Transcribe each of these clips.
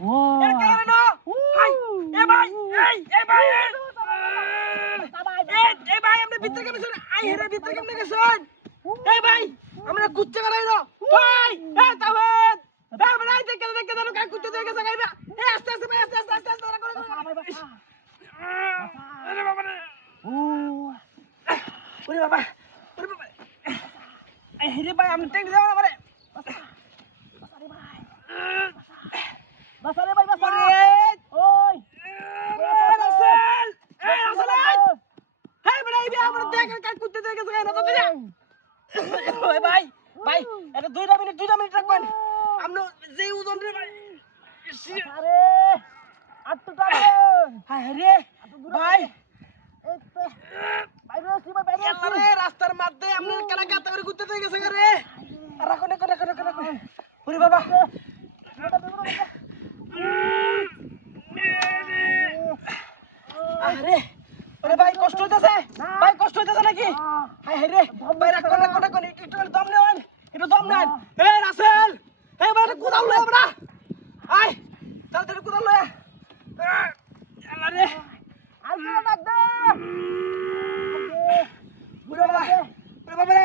এর কারণে না ভাই এ ভাই এই ভাই এই ভাই আমরা ভিতরে কেমনে শুন আই হেরে ভিতরে কেমনে গেছেন এই ভাই আমরা কুচ্চা করাই না ভাই এই তাওয়াত এই ভাই দেখে জানো কাই কুচ্চা দিয়ে গেছে গাইবা এই আস্তে আস্তে ভাই আস্তে করে আরে বাবা রে ওরে বাবা এই হেরে ভাই আমি টেঙ্গি যাও না মারে বাসারে ভাই বাসারে ওই রাসেল এই রাসেল এই বড়াই বি আমরা দেখে কাই কুত্তে দেখে যায় না তো দিরা ওই ভাই ভাই এটা 2 মিনিট রাখবেন আমরা যে ওজন রে ভাই আরে আটটু টাকা হায় রে ভাই এই তো ভাই রসি ভাই রে রাস্তার মধ্যে আমরা কেন কাটা করে কুত্তে দেখে গেছে রে রাখো ওরে বাবা আরে ওরে ভাই কষ্ট হইতাছে নাকি হায় রে ভাই রাখ একটু দম নেন এই রাসেল এই ভাই কোদাল লয়ে বড়া আয় তাড়াতাড়ি কোদাল লয়ে আল্লাহ রে আলু ডাক দে ওরে বাবা রে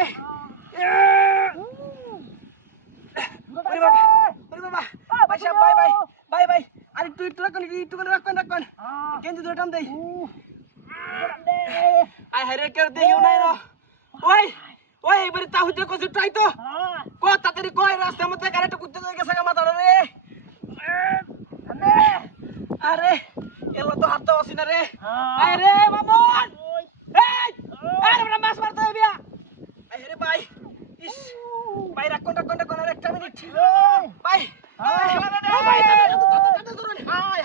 ওরে বাবা ভাই সাহেব ভাই আর একটু রাখুন কেন দুটো টান দেই আয় হারে কেউ দেখিও নাই রে ওই এবারে তা হইতে কইছ ট্রাই তো কো তাড়াতাড়ি কই রাস্তার মধ্যে গাড়িটা কুত্তে হয়ে গেছে মাথা রে আরে এলা তো হাত আসি না রে আরে মামুন এই আরে বড় মাছ মারতে হইবিয়া আরে ভাই ইস ভাই রাখুন আর একটা মিনিট ভাই ভাই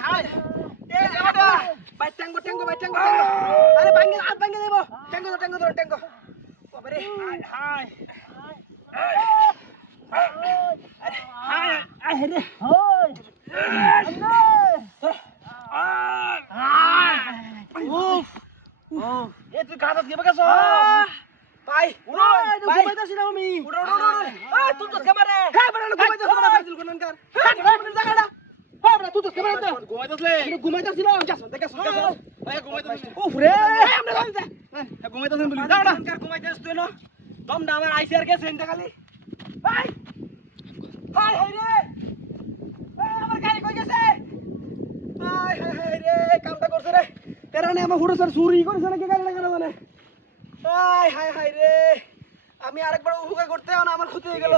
হাই এ গাড়া ভাই ট্যাঙ্গো আরে হাত ভাঙে দেব ট্যাঙ্গো বাবা রে হাই আরে হই উফ এ তুই গাড়া দিয়ে বকেছ ভাই ঘুমাইতাছি না আমি উড়ো এই তুই তো ক্যামেরা হ্যাঁ বড় ঘুমাইতাছ না ফাজিল কোনকার জায়গাটা হ্যাঁ বড় তুই তো ক্যামেরা ঘুমাইতাছি না যাস দেখাস ভাই ঘুমাইতাছি উফ রে আমরা যাই হ্যাঁ ঘুমাইতাছ বলি দাও না ঘুমাইতাছ তুই না দম না আমার আইসিআর কে সেন্টা খালি ভাই হাই রে আমার গাড়ি কই গেছে হাই রে কামটা করছে রে তেরানে আমার হুড়ো স্যার চুরি করেছে নাকি গাড়িটা কেন জানে হাই রে আমি আরেকবার উহুকা করতে আমার ক্ষতি হয়ে গেল